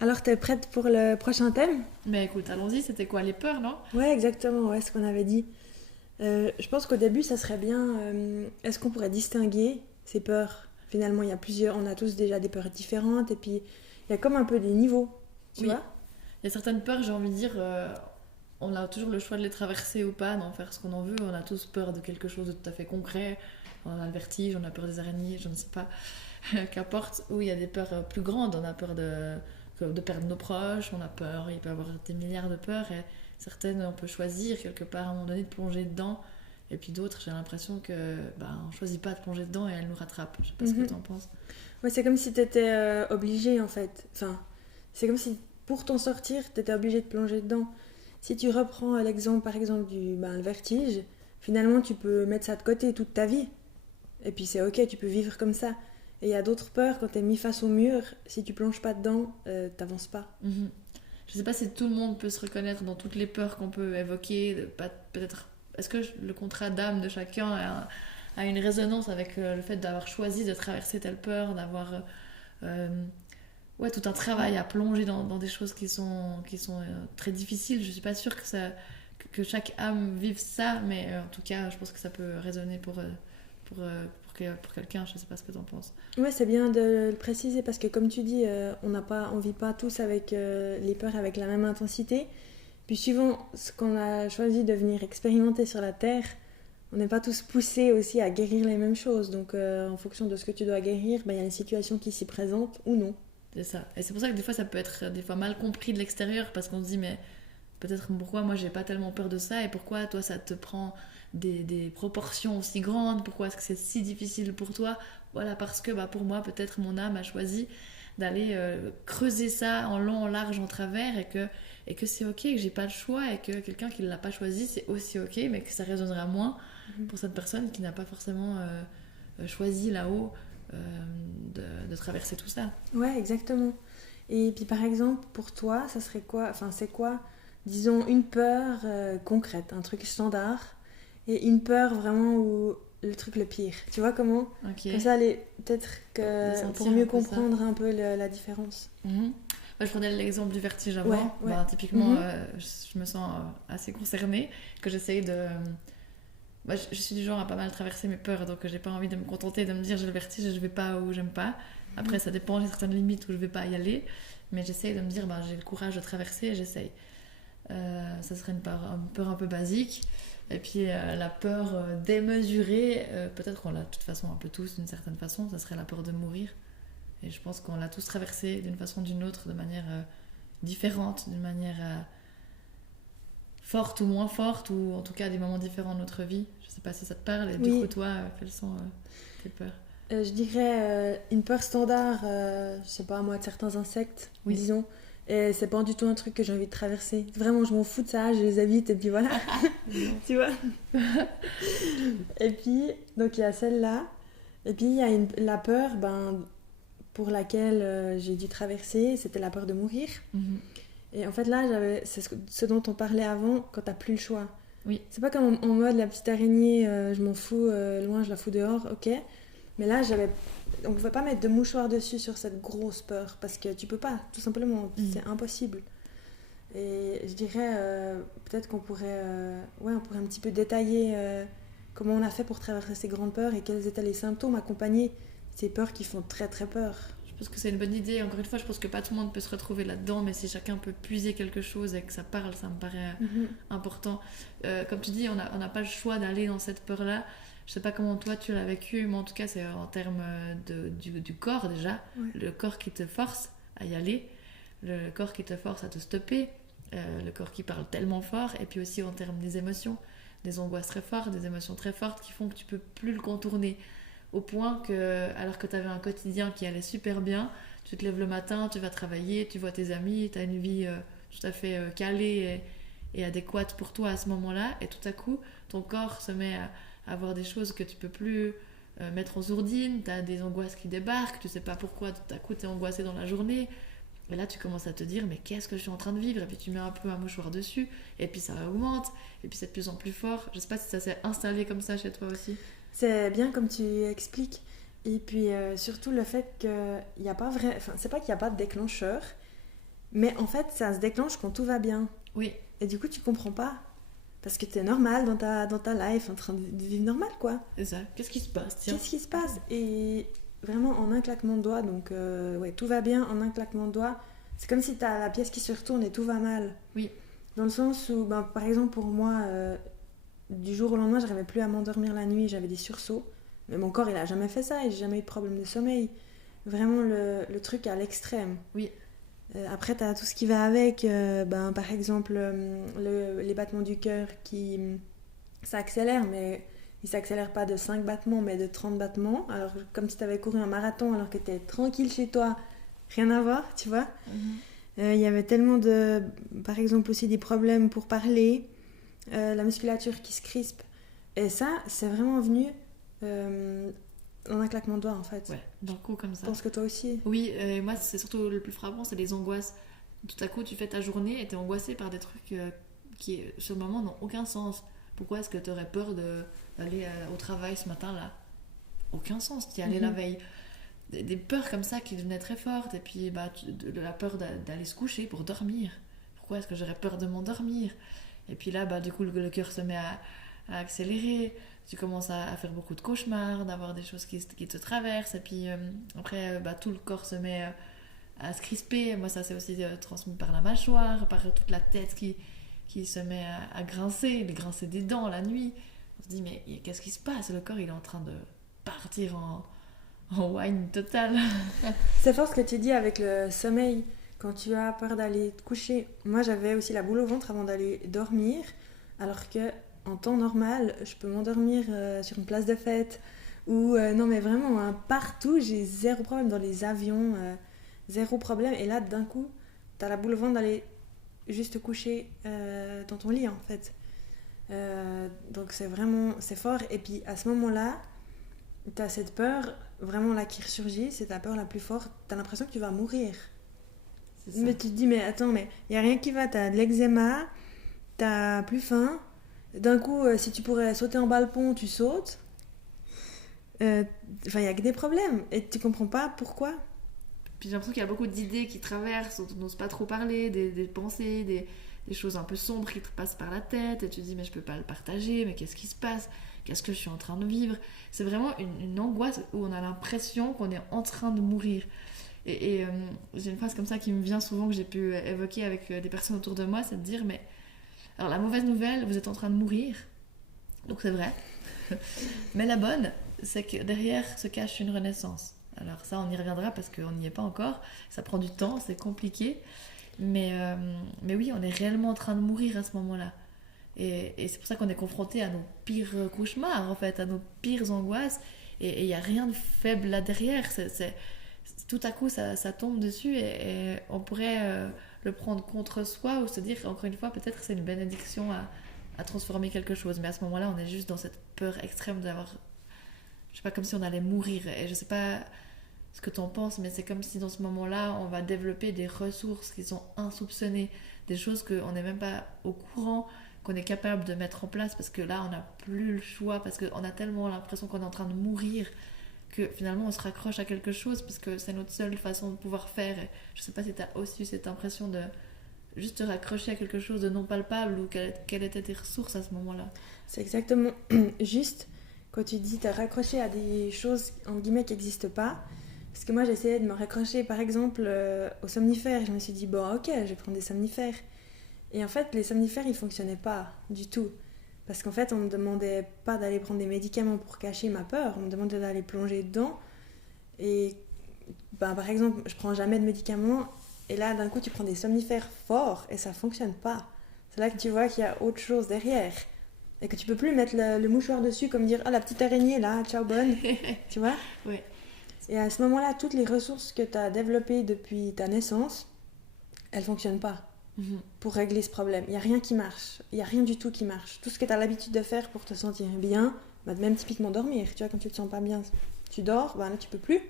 Alors, t'es prête pour le prochain thème? Mais écoute, allons-y, c'était quoi les peurs, non? Ouais, exactement, ouais, ce qu'on avait dit. Je pense qu'au début, ça serait bien. Est-ce qu'on pourrait distinguer ces peurs? Finalement, il y a plusieurs. On a tous déjà des peurs différentes, et puis il y a comme un peu des niveaux, tu Oui, vois? il y a certaines peurs, j'ai envie de dire, on a toujours le choix de les traverser ou pas, d'en faire ce qu'on en veut. On a tous peur de quelque chose de tout à fait concret. On a le vertige, on a peur des araignées, je ne sais pas. Qu'importe, où il y a des peurs plus grandes, on a peur de perdre nos proches, on a peur, il peut y avoir des milliards de peurs, et certaines, on peut choisir quelque part à un moment donné de plonger dedans. Et puis d'autres, j'ai l'impression que on choisit pas de plonger dedans et elles nous rattrapent. Je sais pas ce que Mhm. tu en penses. Ouais, c'est comme si t'étais obligé, en fait. Enfin, c'est comme si pour t'en sortir, t'étais obligé de plonger dedans. Si tu reprends l'exemple, par exemple, le vertige, finalement, tu peux mettre ça de côté toute ta vie. Et puis c'est ok, tu peux vivre comme ça. Et il y a d'autres peurs, quand t'es mis face au mur, si tu plonges pas dedans, t'avances pas. Mhm. Je sais pas si tout le monde peut se reconnaître dans toutes les peurs qu'on peut évoquer. Peut-être, est-ce que le contrat d'âme de chacun a une résonance avec le fait d'avoir choisi de traverser telle peur, d'avoir ouais, tout un travail à plonger dans des choses qui sont très difficiles. Je suis pas sûre que chaque âme vive ça, mais en tout cas, je pense que ça peut résonner pour quelqu'un. Je sais pas ce que tu en penses. Ouais, c'est bien de le préciser parce que comme tu dis, on vit pas tous avec les peurs avec la même intensité. Puis suivant ce qu'on a choisi de venir expérimenter sur la Terre, on n'est pas tous poussés aussi à guérir les mêmes choses. Donc en fonction de ce que tu dois guérir, il y a une situation qui s'y présente ou non. C'est ça. Et c'est pour ça que des fois, ça peut être des fois mal compris de l'extérieur parce qu'on se dit, mais peut-être pourquoi moi j'ai pas tellement peur de ça et pourquoi toi ça te prend des proportions aussi grandes, pourquoi est-ce que c'est si difficile pour toi. Voilà, parce que pour moi, peut-être mon âme a choisi d'aller creuser ça en long, en large, en travers et que c'est ok, que j'ai pas le choix et que quelqu'un qui ne l'a pas choisi, c'est aussi ok, mais que ça résonnera moins Mhm. pour cette personne qui n'a pas forcément choisi là-haut de traverser tout ça. Ouais, exactement. Et puis par exemple, pour toi, ça serait quoi? Enfin, c'est quoi, disons, une peur concrète, un truc standard, et une peur vraiment où le truc le pire. Tu vois comment? Ok, Comme ça, peut-être de que pour sentir un mieux peu ça. comprendre un peu la différence. Mhm. Je prenais l'exemple du vertige Ouais, avant. ouais. Typiquement, Mhm. je me sens assez concernée, que j'essaye de. Je suis du genre à pas mal traverser mes peurs, donc j'ai pas envie de me contenter de me dire j'ai le vertige et je vais pas où j'aime pas. Après, ça dépend, j'ai certaines limites où je vais pas y aller, mais j'essaye de me dire j'ai le courage de traverser et j'essaye. Ça serait une peur un peu basique. Et puis la peur démesurée, peut-être qu'on l'a de toute façon un peu tous d'une certaine façon, ça serait la peur de mourir. Et je pense qu'on l'a tous traversé d'une façon ou d'une autre, de manière différente, d'une manière forte ou moins forte, ou en tout cas à des moments différents de notre vie. Je sais pas si ça te parle, et du coup, Oui, toi, quelles sont tes peurs? je dirais une peur standard, je sais pas moi, de certains insectes, Oui. disons. Et c'est pas du tout un truc que j'ai envie de traverser. Vraiment, je m'en fous de ça, je les évite et puis voilà, tu vois. Et puis, donc il y a celle-là. Et puis il y a la peur pour laquelle j'ai dû traverser, c'était la peur de mourir. Mhm. Et en fait là, c'est ce dont on parlait avant quand t'as plus le choix. Oui. C'est pas comme en mode la petite araignée, je m'en fous, loin, je la fous dehors, ok. Mais là, on pouvait pas mettre de mouchoir dessus sur cette grosse peur parce que tu peux pas, tout simplement, Mhm. c'est impossible. Et je dirais peut-être on pourrait un petit peu détailler comment on a fait pour traverser ces grandes peurs et quels étaient les symptômes accompagnés de ces peurs qui font très très peur. Je pense que c'est une bonne idée. Encore une fois, je pense que pas tout le monde peut se retrouver là-dedans, mais si chacun peut puiser quelque chose et que ça parle, ça me paraît Mhm. important. Comme tu dis, on n'a pas le choix d'aller dans cette peur-là. Je sais pas comment toi tu l'as vécu, mais en tout cas, c'est en termes du corps déjà. Ouais. Le corps qui te force à y aller, le corps qui te force à te stopper, le corps qui parle tellement fort, et puis aussi en termes des émotions, des angoisses très fortes, des émotions très fortes qui font que tu peux plus le contourner. Au point que, alors que tu avais un quotidien qui allait super bien, tu te lèves le matin, tu vas travailler, tu vois tes amis, tu as une vie tout à fait calée et adéquate pour toi à ce moment-là, et tout à coup, ton corps se met à avoir des choses que tu peux plus mettre en sourdine, tu as des angoisses qui débarquent, tu sais pas pourquoi, tout à coup, tu es angoissé dans la journée, et là, tu commences à te dire, mais qu'est-ce que je suis en train de vivre? Et puis tu mets un peu un mouchoir dessus, et puis ça augmente, et puis c'est de plus en plus fort. Je sais pas si ça s'est installé comme ça chez toi aussi. C'est bien comme tu expliques. Et puis surtout le fait qu'il n'y a pas vrai. Enfin, c'est pas qu'il n'y a pas de déclencheur, Mais en fait, ça se déclenche quand tout va bien. Oui, Et du coup, tu comprends pas. Parce que t'es normal dans ta life, en train de vivre normal, quoi. c'est ça. Qu'est-ce qui se passe, tiens? Qu'est-ce qui se passe? Et vraiment, en un claquement de doigts, donc ouais, tout va bien en un claquement de doigts. C'est comme si t'as la pièce qui se retourne et tout va mal. Oui. Dans le sens où, ben, par exemple, pour moi, du jour au lendemain, j'arrivais plus à m'endormir la nuit, j'avais des sursauts. Mais mon corps, il a jamais fait ça et j'ai jamais eu de problème de sommeil. Vraiment le truc à l'extrême. Oui. Après, tu as tout ce qui va avec, ben, par exemple, les battements du cœur qui s'accélèrent, mais ils s'accélèrent pas de 5 battements, mais de 30 battements. Alors, comme si tu avais couru un marathon alors que tu es tranquille chez toi, rien à voir, tu vois. Il y avait tellement de, par exemple, aussi des problèmes pour parler, la musculature qui se crispe. Et ça, c'est vraiment venu en un claquement de doigts, en fait. Ouais, d'un coup comme Je ça. pense que toi aussi. Oui, moi c'est surtout le plus frappant, c'est les angoisses. Tout à coup, tu fais ta journée et t'es angoissé par des trucs qui, sur le moment, n'ont aucun sens. Pourquoi est-ce que t'aurais peur d'aller au travail ce matin-là? Aucun sens, t'y allais la veille. Des peurs comme ça qui devenaient très fortes, et puis bah, de la peur d'aller se coucher pour dormir. Pourquoi est-ce que j'aurais peur de m'endormir? Et puis là, bah, du coup, le cœur se met à accélérer. Tu commences à faire beaucoup de cauchemars, d'avoir des choses qui te traversent, et puis après, bah, tout le corps se met à se crisper. Moi, ça c'est aussi transmis par la mâchoire, par toute la tête qui se met à grincer, les grincer des dents la nuit. On se dit, mais qu'est-ce qui se passe? Le corps, il est en train de partir en wine total. C'est fort ce que tu dis avec le sommeil, quand tu as peur d'aller te coucher. Moi, j'avais aussi la boule au ventre avant d'aller dormir, alors que en temps normal, je peux m'endormir sur une place de fête ou non, mais vraiment hein, partout, j'ai zéro problème dans les avions, zéro problème. Et là, d'un coup, t'as la boule au ventre d'aller juste te coucher dans ton lit en fait. Donc c'est fort. Et puis à ce moment-là, t'as cette peur vraiment là qui ressurgit, c'est ta peur la plus forte. T'as l'impression que tu vas mourir. Mais tu te dis, mais attends, mais il n'y a rien qui va. T'as de l'eczéma, t'as plus faim. D'un coup, si tu pourrais sauter en balcon, tu sautes. Enfin, il n'y a que des problèmes. Et tu comprends pas pourquoi. Puis j'ai l'impression qu'il y a beaucoup d'idées qui traversent, dont on n'ose pas trop parler, des pensées, des choses un peu sombres qui te passent par la tête, et tu te dis mais je peux pas le partager, mais qu'est-ce qui se passe? Qu'est-ce que je suis en train de vivre? C'est vraiment une angoisse où on a l'impression qu'on est en train de mourir. Et j'ai une phrase comme ça qui me vient souvent, que j'ai pu évoquer avec des personnes autour de moi, c'est de dire mais alors la mauvaise nouvelle, vous êtes en train de mourir, donc c'est vrai. Mais la bonne, c'est que derrière se cache une renaissance. Alors ça, on y reviendra parce qu'on n'y est pas encore. Ça prend du temps, c'est compliqué. Mais oui, on est réellement en train de mourir à ce moment-là. Et c'est pour ça qu'on est confronté à nos pires cauchemars, en fait, à nos pires angoisses. Et il n'y a rien de faible là derrière. Tout à coup, ça tombe dessus et on pourrait le prendre contre soi ou se dire, encore une fois, peut-être que c'est une bénédiction à transformer quelque chose. Mais à ce moment-là, on est juste dans cette peur extrême d'avoir... Je sais pas, comme si on allait mourir. Et je sais pas ce que tu en penses, mais c'est comme si dans ce moment-là, on va développer des ressources qui sont insoupçonnées, des choses qu'on n'est même pas au courant, qu'on est capable de mettre en place, parce que là, on n'a plus le choix, parce qu'on a tellement l'impression qu'on est en train de mourir, que finalement, on se raccroche à quelque chose, parce que c'est notre seule façon de pouvoir faire. Et je sais pas si tu as aussi eu cette impression de juste te raccrocher à quelque chose de non palpable, ou quelles étaient tes ressources à ce moment-là. C'est exactement juste quand tu dis te raccrocher à des choses, entre guillemets, qui n'existent pas. Parce que moi, j'essayais de me raccrocher, par exemple, aux somnifères. Je me suis dit, bon, ok, je vais prendre des somnifères. Et en fait, les somnifères, ils ne fonctionnaient pas du tout. Parce qu'en fait, on ne me demandait pas d'aller prendre des médicaments pour cacher ma peur. On me demandait d'aller plonger dedans. Et ben, par exemple, je prends jamais de médicaments. Et là, d'un coup, tu prends des somnifères forts et ça ne fonctionne pas. C'est là que tu vois qu'il y a autre chose derrière. Et que tu peux plus mettre le mouchoir dessus comme dire, ah, la petite araignée, là, ciao, bonne. Tu vois? Oui. Et à ce moment-là, toutes les ressources que tu as développées depuis ta naissance, elles ne fonctionnent pas pour régler ce problème. Il n'y a rien qui marche. Il n'y a rien du tout qui marche. Tout ce que tu as l'habitude de faire pour te sentir bien, bah, même typiquement dormir. Tu vois, quand tu te sens pas bien, tu dors, bah, là tu peux plus.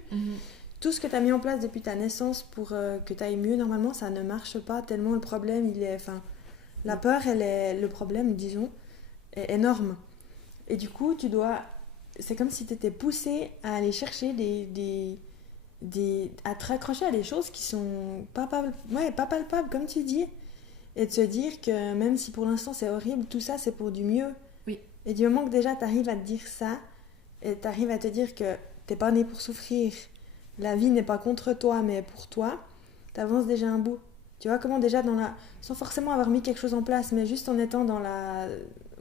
Tout ce que tu as mis en place depuis ta naissance pour que tu ailles mieux, normalement, ça ne marche pas tellement le problème, la peur, le problème, disons, est énorme. Et du coup, c'est comme si tu étais poussé à aller chercher des à te raccrocher à des choses qui sont pas palpables, comme tu dis. Et de se dire que même si pour l'instant c'est horrible, tout ça c'est pour du mieux. Oui. Et du moment que déjà tu arrives à te dire ça, et tu arrives à te dire que t'es pas né pour souffrir, la vie n'est pas contre toi mais pour toi, tu avances déjà un bout. Tu vois comment déjà sans forcément avoir mis quelque chose en place, mais juste en étant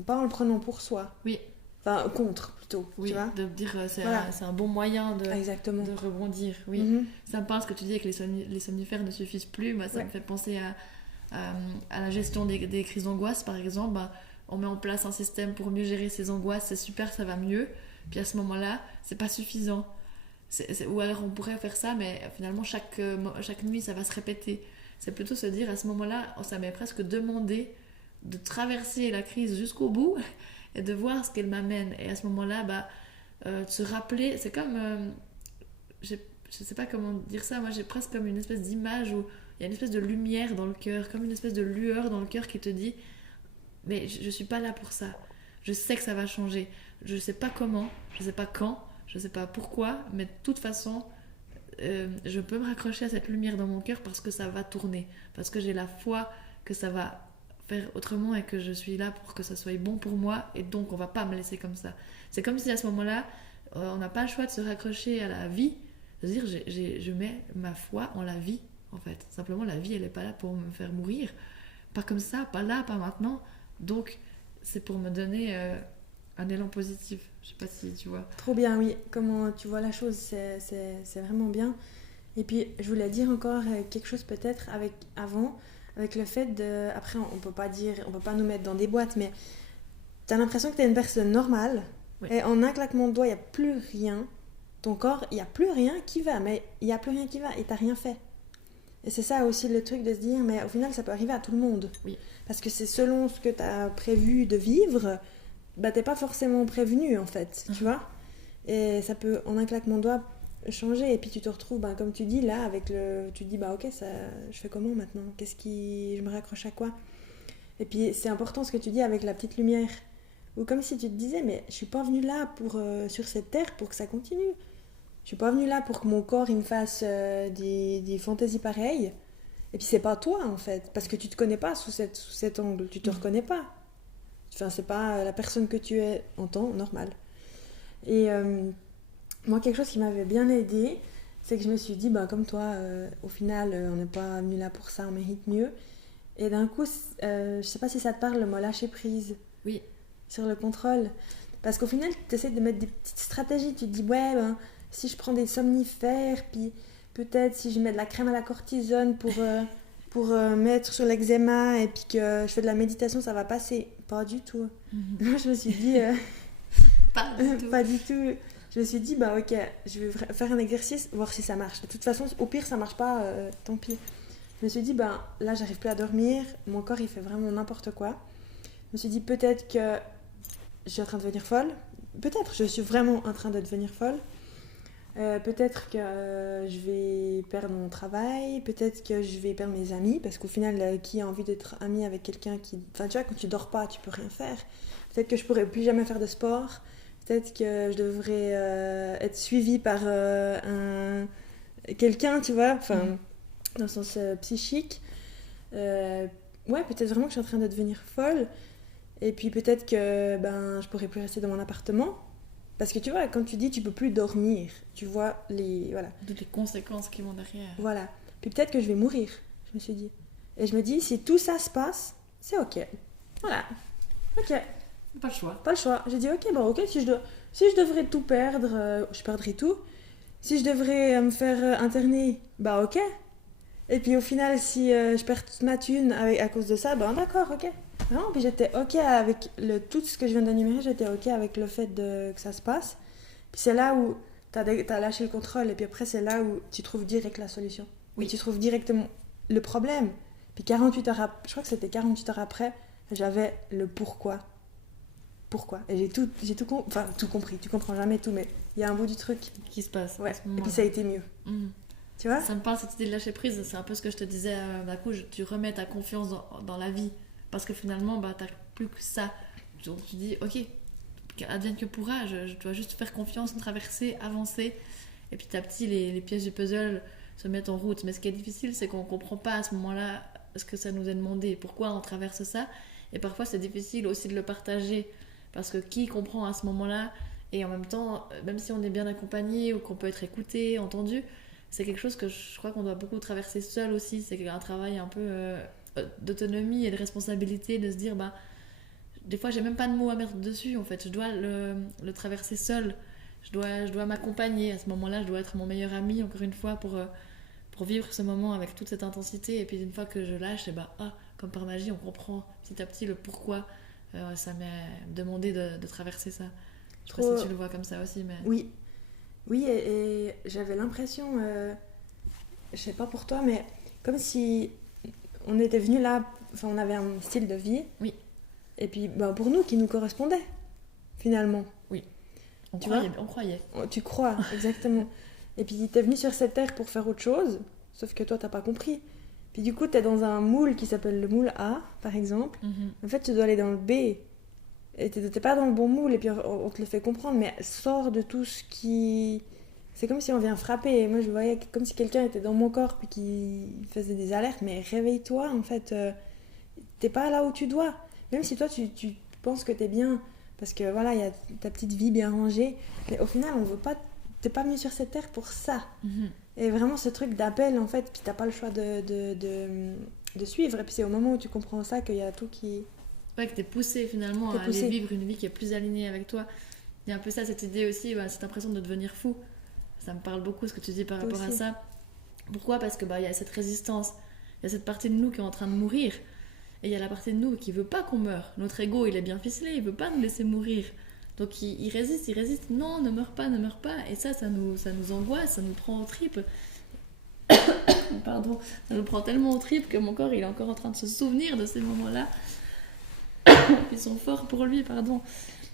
pas en le prenant pour soi. Oui. Enfin, contre plutôt, oui, tu vois. de dire c'est Voilà. un bon moyen Exactement. de rebondir. Oui. Mhm. Ça me parle ce que tu dis que les somnifères ne suffisent plus. Moi, ça me fait penser à la gestion des crises d'angoisse, par exemple. Bah, on met en place un système pour mieux gérer ses angoisses, c'est super, ça va mieux. Puis à ce moment-là, c'est pas suffisant. Ou alors on pourrait faire ça, mais finalement chaque nuit ça va se répéter. C'est plutôt se dire à ce moment-là, ça m'est presque demandé de traverser la crise jusqu'au bout et de voir ce qu'elle m'amène. Et à ce moment-là, de se rappeler, c'est comme, je sais pas comment dire ça, moi j'ai presque comme une espèce d'image où il y a une espèce de lumière dans le cœur, comme une espèce de lueur dans le cœur qui te dit, mais je suis pas là pour ça. Je sais que ça va changer. Je sais pas comment, je sais pas quand, je sais pas pourquoi, mais de toute façon, je peux me raccrocher à cette lumière dans mon cœur parce que ça va tourner, parce que j'ai la foi que ça va faire autrement et que je suis là pour que ça soit bon pour moi et donc on va pas me laisser comme ça. C'est comme si à ce moment-là, on n'a pas le choix de se raccrocher à la vie, de dire je mets ma foi en la vie en fait. Simplement la vie elle est pas là pour me faire mourir, pas comme ça, pas là, pas maintenant. Donc c'est pour me donner un élan positif. Je sais pas si tu vois. Trop bien, oui. Comment tu vois la chose, c'est vraiment bien. Et puis, je voulais dire encore quelque chose peut-être avec le fait de... Après, on peut pas nous mettre dans des boîtes, mais t'as l'impression que t'es une personne normale, oui. Et en un claquement de doigts, il n'y a plus rien. Ton corps, il n'y a plus rien qui va, mais il n'y a plus rien qui va et t'as rien fait. Et c'est ça aussi le truc de se dire, mais au final, ça peut arriver à tout le monde. Oui. Parce que c'est selon ce que t'as prévu de vivre... t'es pas forcément prévenu en fait, tu vois. Et ça peut en un claquement de doigts changer. Et puis tu te retrouves, comme tu dis là, tu te dis ok, ça, je fais comment maintenant, je me raccroche à quoi. Et puis c'est important ce que tu dis avec la petite lumière, ou comme si tu te disais mais je suis pas venue là sur cette terre pour que ça continue. Je suis pas venue là pour que mon corps il me fasse des fantaisies pareilles. Et puis c'est pas toi en fait, parce que tu te connais pas sous cet angle, tu te reconnais pas. Enfin, c'est pas la personne que tu es en temps normal. Et moi, quelque chose qui m'avait bien aidée, c'est que je me suis dit, comme toi, au final, on n'est pas venu là pour ça, on mérite mieux. Et d'un coup, je sais pas si ça te parle, le mot lâcher prise. Oui. Sur le contrôle. Parce qu'au final, tu essaies de mettre des petites stratégies. Tu te dis, si je prends des somnifères, puis peut-être si je mets de la crème à la cortisone pour mettre sur l'eczéma et puis que je fais de la méditation, ça va passer. Pas du tout. Mm-hmm. Moi, je me suis dit... pas du tout. Je me suis dit, ok, je vais faire un exercice, voir si ça marche. De toute façon, au pire, ça marche pas, tant pis. Je me suis dit, là, j'arrive plus à dormir. Mon corps, il fait vraiment n'importe quoi. Je me suis dit, peut-être que je suis en train de devenir folle. Peut-être, je suis vraiment en train de devenir folle. Peut-être que je vais perdre mon travail, peut-être que je vais perdre mes amis, parce qu'au final, qui a envie d'être ami avec quelqu'un qui... Enfin, tu vois, quand tu dors pas, tu peux rien faire. Peut-être que je pourrais plus jamais faire de sport, peut-être que je devrais être suivie par quelqu'un, tu vois, enfin, dans le sens psychique. Ouais, peut-être vraiment que je suis en train de devenir folle, et puis peut-être que je pourrais plus rester dans mon appartement. Parce que tu vois, quand tu dis tu peux plus dormir, tu vois toutes les conséquences qui vont derrière. Voilà. Puis peut-être que je vais mourir, je me suis dit. Et je me dis, si tout ça se passe, c'est ok. Voilà. Ok. Pas le choix. Pas le choix. J'ai dit, ok, si je devrais tout perdre, je perdrai tout. Si je devrais me faire interner, ok. Et puis au final, si je perds toute ma thune à cause de ça, d'accord, ok. Non, puis j'étais ok avec tout ce que je viens d'énumérer, j'étais ok avec le fait que ça se passe. Puis c'est là où t'as lâché le contrôle, et puis après c'est là où tu trouves direct la solution. Oui. Et tu trouves directement le problème. Puis 48 heures après, je crois que c'était 48 heures après, j'avais le pourquoi. Pourquoi. Et j'ai tout compris. Tu comprends jamais tout, mais il y a un bout du truc qui se passe. Ouais. Et puis ça a été mieux. Mmh. Tu vois ? Ça me parle cette idée de lâcher prise, c'est un peu ce que je te disais d'un coup, tu remets ta confiance dans la vie. Parce que finalement, t'as plus que ça. Donc tu dis, ok, advienne que pourra, je dois juste faire confiance, traverser, avancer. et petit à petit les pièces du puzzle se mettent en route. Mais ce qui est difficile, c'est qu'on ne comprend pas à ce moment-là ce que ça nous est demandé, pourquoi on traverse ça. Et parfois, c'est difficile aussi de le partager, parce que qui comprend à ce moment-là? Et en même temps, même si on est bien accompagné ou qu'on peut être écouté, entendu, c'est quelque chose que je crois qu'on doit beaucoup traverser seul aussi. C'est un travail un peu d'autonomie et de responsabilité, de se dire, bah, des fois, j'ai même pas de mots à mettre dessus, en fait. Je dois le traverser seul. Je dois m'accompagner. À ce moment-là, je dois être mon meilleur ami, encore une fois, pour vivre ce moment avec toute cette intensité. Et puis, une fois que je lâche, et bah, comme par magie, on comprend petit à petit le pourquoi ça m'a demandé de traverser ça. Je sais pas si tu le vois comme ça aussi, mais... Oui, oui, et j'avais l'impression, je sais pas pour toi, mais comme si on était venu là, enfin on avait un style de vie, oui. Et puis ben, pour nous qui nous correspondait finalement. Oui, on croyait. Tu crois, exactement. Et puis t'es venu sur cette terre pour faire autre chose, sauf que toi t'as pas compris. Puis du coup t'es dans un moule qui s'appelle le moule A, par exemple. En fait tu dois aller dans le B. Et t'es pas dans le bon moule, et puis on te le fait comprendre, mais sors de tout ce qui... C'est comme si on vient frapper, et moi je voyais comme si quelqu'un était dans mon corps, puis qui faisait des alertes, mais réveille-toi, en fait, t'es pas là où tu dois. Même si toi tu penses que t'es bien, parce que voilà, il y a ta petite vie bien rangée, mais au final, on veut pas... T'es pas venu sur cette terre pour ça. Et vraiment ce truc d'appel, en fait, puis t'as pas le choix de suivre, et puis c'est au moment où tu comprends ça qu'il y a tout qui... Ouais, que t'es poussé finalement à aller vivre une vie qui est plus alignée avec toi. Il y a un peu ça, cette idée aussi, cette impression de devenir fou. Ça me parle beaucoup ce que tu dis par rapport à ça. Pourquoi ? Parce que y a cette résistance, il y a cette partie de nous qui est en train de mourir, et il y a la partie de nous qui veut pas qu'on meure. Notre ego, il est bien ficelé, il veut pas nous laisser mourir. Donc il résiste. Non, ne meurs pas. Et ça nous angoisse, ça nous prend aux tripes. Pardon, ça nous prend tellement aux tripes que mon corps, il est encore en train de se souvenir de ces moments-là. Ils sont forts pour lui, pardon.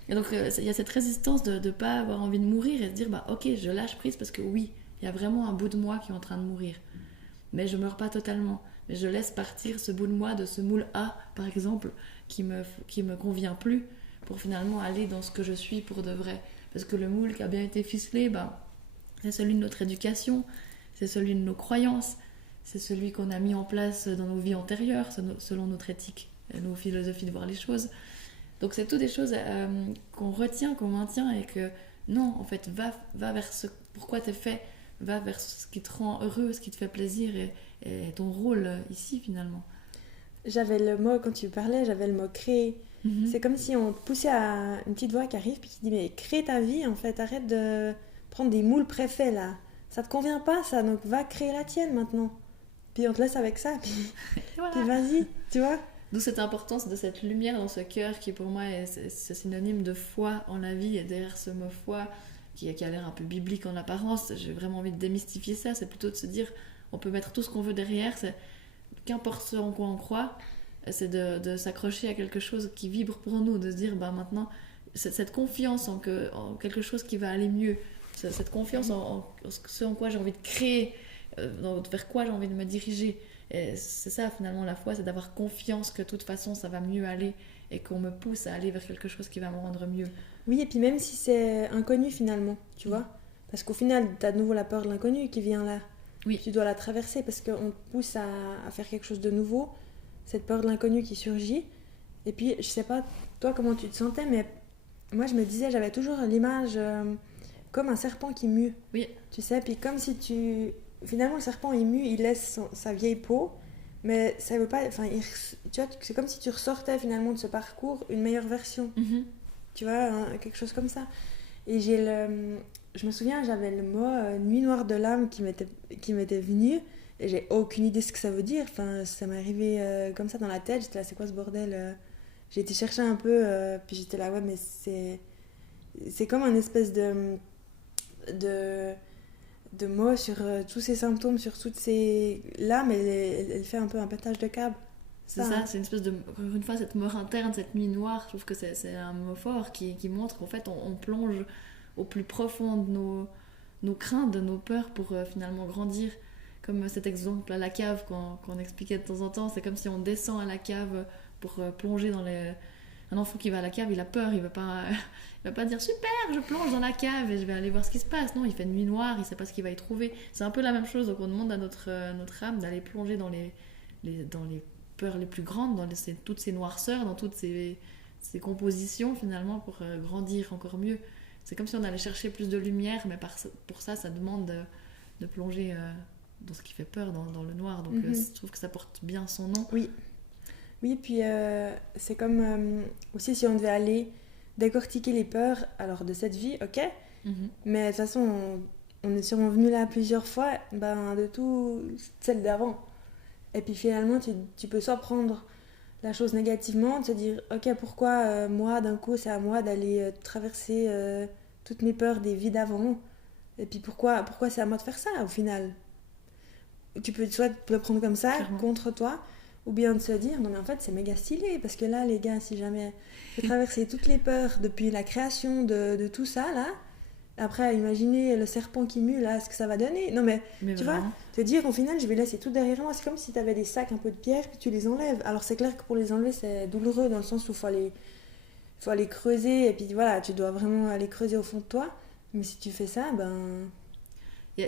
Et donc il y a cette résistance de ne pas avoir envie de mourir et de dire ok, je lâche prise parce que oui, il y a vraiment un bout de moi qui est en train de mourir, mais je meurs pas totalement, mais je laisse partir ce bout de moi, de ce moule A par exemple, qui me convient plus, pour finalement aller dans ce que je suis pour de vrai. Parce que le moule qui a bien été ficelé, c'est celui de notre éducation, c'est celui de nos croyances, c'est celui qu'on a mis en place dans nos vies antérieures selon notre éthique, nos philosophies de voir les choses. Donc c'est toutes des choses qu'on retient, qu'on maintient, et que non, en fait, va vers ce pourquoi t'es fait, va vers ce qui te rend heureux, ce qui te fait plaisir, et ton rôle ici finalement. J'avais le mot, quand tu parlais, j'avais le mot créer. C'est comme si on te poussait à une petite voix qui arrive puis qui dit mais crée ta vie en fait, arrête de prendre des moules préfaits là. Ça te convient pas ça, donc va créer la tienne maintenant. Puis on te laisse avec ça, puis, voilà. Puis vas-y, tu vois. D'où cette importance de cette lumière dans ce cœur qui pour moi est synonyme de foi en la vie. Et derrière ce mot foi qui a l'air un peu biblique en apparence, j'ai vraiment envie de démystifier ça. C'est plutôt de se dire on peut mettre tout ce qu'on veut derrière, qu'importe ce en quoi on croit, c'est de s'accrocher à quelque chose qui vibre pour nous, de se dire maintenant cette confiance en quelque chose qui va aller mieux, cette confiance en ce en quoi j'ai envie de créer, vers quoi j'ai envie de me diriger. Et c'est ça finalement la foi, c'est d'avoir confiance que de toute façon ça va mieux aller, et qu'on me pousse à aller vers quelque chose qui va me rendre mieux. Oui, et puis même si c'est inconnu finalement, tu vois, parce qu'au final t'as de nouveau la peur de l'inconnu qui vient là. Oui. Tu dois la traverser parce qu'on te pousse à faire quelque chose de nouveau, cette peur de l'inconnu qui surgit. Et puis je sais pas toi comment tu te sentais, mais moi je me disais, j'avais toujours l'image comme un serpent qui mue. Oui. Tu sais, puis comme si finalement le serpent il mue, il laisse sa vieille peau, mais ça veut pas, enfin tu vois, c'est comme si tu ressortais finalement de ce parcours une meilleure version. Tu vois, quelque chose comme ça. Et je me souviens, j'avais le mot nuit noire de l'âme qui m'était venu, et j'ai aucune idée ce que ça veut dire. Enfin, ça m'est arrivé comme ça dans la tête. J'étais là, c'est quoi ce bordel? J'ai été chercher un peu, puis j'étais là, ouais, mais c'est comme un espèce de mots sur tous ces symptômes, sur toutes ces... L'âme, elle fait un peu un pétage de câble. C'est ça, c'est une espèce de... Encore une fois, cette mort interne, cette nuit noire, je trouve que c'est un mot fort qui montre qu'en fait, on plonge au plus profond de nos craintes, de nos peurs, pour finalement grandir. Comme cet exemple à la cave qu'on expliquait de temps en temps, c'est comme si on descend à la cave pour plonger Un enfant qui va à la cave, il a peur, il va pas dire super, je plonge dans la cave et je vais aller voir ce qui se passe. Non, il fait nuit noire, il sait pas ce qu'il va y trouver. C'est un peu la même chose, donc on demande à notre âme d'aller plonger dans les peurs les plus grandes, toutes ces noirceurs, dans toutes ces compositions finalement pour grandir encore mieux. C'est comme si on allait chercher plus de lumière, mais pour ça demande de plonger dans ce qui fait peur, dans le noir. Donc je trouve que ça porte bien son nom. Oui, puis c'est comme aussi si on devait aller décortiquer les peurs alors de cette vie, ok, mais de toute façon on est sûrement venu là plusieurs fois, de tout celle d'avant. Et puis finalement tu peux soit prendre la chose négativement, de se dire ok, pourquoi moi d'un coup c'est à moi d'aller traverser toutes mes peurs des vies d'avant, et puis pourquoi c'est à moi de faire ça au final. Tu peux soit le prendre comme ça, Clairement. contre toi, ou bien de se dire non mais en fait c'est méga stylé, parce que là les gars, si jamais j'ai traversé toutes les peurs depuis la création de tout ça là, après imaginez le serpent qui mue là, ce que ça va donner. Non mais tu vraiment. vois, te dire au final je vais laisser tout derrière moi, c'est comme si tu avais des sacs un peu de pierre puis tu les enlèves. Alors c'est clair que pour les enlever c'est douloureux dans le sens où faut aller creuser, et puis voilà, tu dois vraiment aller creuser au fond de toi, mais si tu fais ça, Il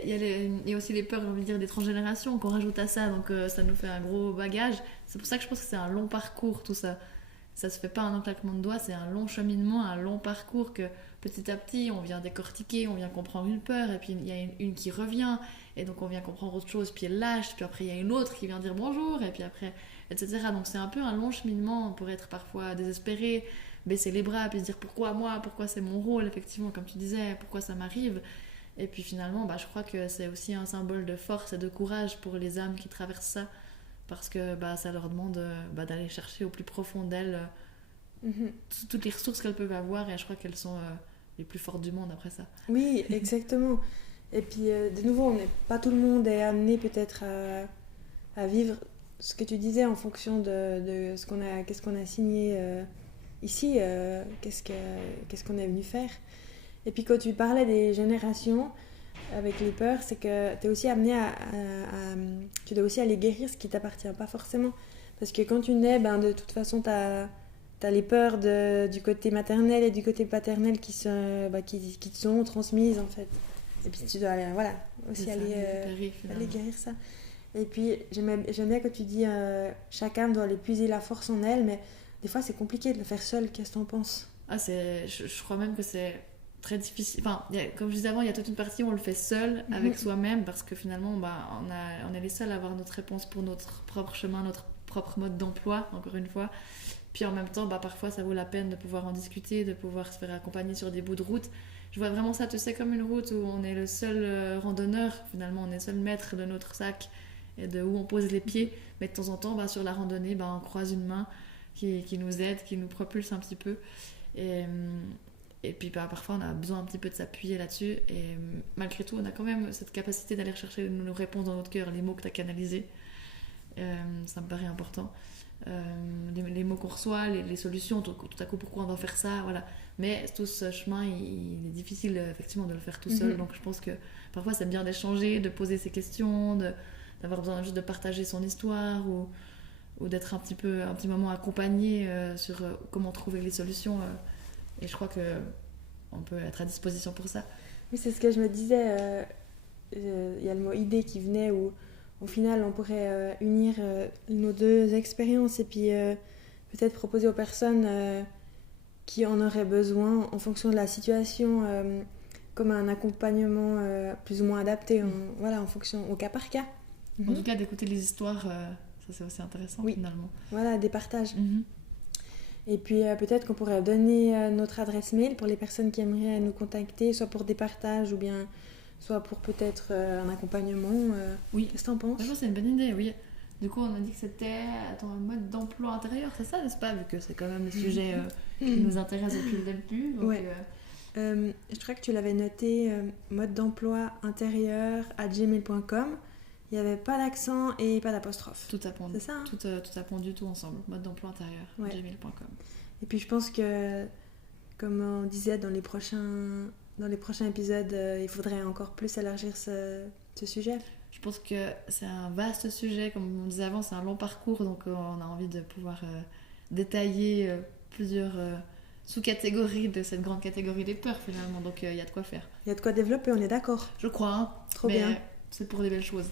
y a aussi les peurs, j'ai envie de dire, des transgénérations qu'on rajoute à ça, donc ça nous fait un gros bagage. C'est pour ça que je pense que c'est un long parcours tout ça. Ça se fait pas en un claquement de doigts, c'est un long cheminement, un long parcours que petit à petit on vient décortiquer, on vient comprendre une peur, et puis il y a une qui revient, et donc on vient comprendre autre chose, puis elle lâche, puis après il y a une autre qui vient dire bonjour, et puis après, etc. Donc c'est un peu un long cheminement pour être parfois désespéré, baisser les bras, puis se dire pourquoi moi, pourquoi c'est mon rôle, effectivement, comme tu disais, pourquoi ça m'arrive. Et puis finalement, je crois que c'est aussi un symbole de force et de courage pour les âmes qui traversent ça, parce que ça leur demande d'aller chercher au plus profond d'elles toutes les ressources qu'elles peuvent avoir, et je crois qu'elles sont les plus fortes du monde après ça. oui, exactement. Et puis de nouveau, pas tout le monde est amené peut-être à vivre ce que tu disais en fonction de qu'est-ce qu'on a signé ici, qu'est-ce qu'on est venu faire. Et puis quand tu parlais des générations avec les peurs, c'est que tu es aussi amené tu dois aussi aller guérir ce qui t'appartient pas forcément. Parce que quand tu nais, de toute façon, tu as les peurs du côté maternel et du côté paternel qui te sont transmises en fait. Et puis tu dois aller, aussi aller guérir ça. Et puis j'aime bien quand tu dis chaque âme doit aller puiser la force en elle, mais des fois c'est compliqué de le faire seul. Qu'est-ce que t'en penses? Je crois même que c'est très difficile. Enfin, comme je disais avant, il y a toute une partie où on le fait seul avec soi-même, parce que finalement on est les seuls à avoir notre réponse pour notre propre chemin, notre propre mode d'emploi, encore une fois. Puis en même temps, parfois ça vaut la peine de pouvoir en discuter, de pouvoir se faire accompagner sur des bouts de route. Je vois vraiment ça, tu sais, comme une route où on est le seul randonneur, finalement on est le seul maître de notre sac et de où on pose les pieds. Mais de temps en temps, sur la randonnée, on croise une main qui nous aide, qui nous propulse un petit peu. Et puis parfois on a besoin un petit peu de s'appuyer là-dessus, et malgré tout on a quand même cette capacité d'aller chercher nos réponses dans notre cœur, les mots que tu as canalisés. Ça me paraît important. Les mots qu'on reçoit, les solutions, tout à coup pourquoi on doit faire ça, voilà. Mais tout ce chemin il est difficile effectivement de le faire tout seul, donc je pense que parfois c'est bien d'échanger, de poser ses questions, d'avoir besoin juste de partager son histoire, ou d'être un petit moment accompagné sur comment trouver les solutions, et je crois qu'on peut être à disposition pour ça. Oui, c'est ce que je me disais, y a le mot idée qui venait, où au final on pourrait unir nos deux expériences, et puis peut-être proposer aux personnes qui en auraient besoin en fonction de la situation, comme un accompagnement plus ou moins adapté, en fonction au cas par cas. En tout cas, d'écouter les histoires, ça c'est aussi intéressant finalement. Voilà, des partages. Et puis peut-être qu'on pourrait donner notre adresse mail pour les personnes qui aimeraient nous contacter, soit pour des partages ou bien soit pour peut-être un accompagnement. Oui. Qu'est-ce que t'en penses? C'est une bonne idée, oui. Du coup, on a dit que c'était un mode d'emploi intérieur, c'est ça, n'est-ce pas? Vu que c'est quand même le sujet qui nous intéresse depuis le début. Donc, ouais. Je crois que tu l'avais noté, mode d'emploi intérieur @gmail.com. Il n'y avait pas d'accent et pas d'apostrophe. Tout à point. C'est ça, hein? Tout à point du tout ensemble. Mode d'emploi intérieur, gmail.com. Et puis je pense que, comme on disait dans les prochains épisodes, il faudrait encore plus élargir ce sujet. Je pense que c'est un vaste sujet, comme on disait avant, c'est un long parcours, donc on a envie de pouvoir détailler plusieurs sous-catégories de cette grande catégorie des peurs finalement, donc il y a de quoi faire. Il y a de quoi développer, on est d'accord. Je crois, hein, Trop mais bien. c'est pour des belles choses.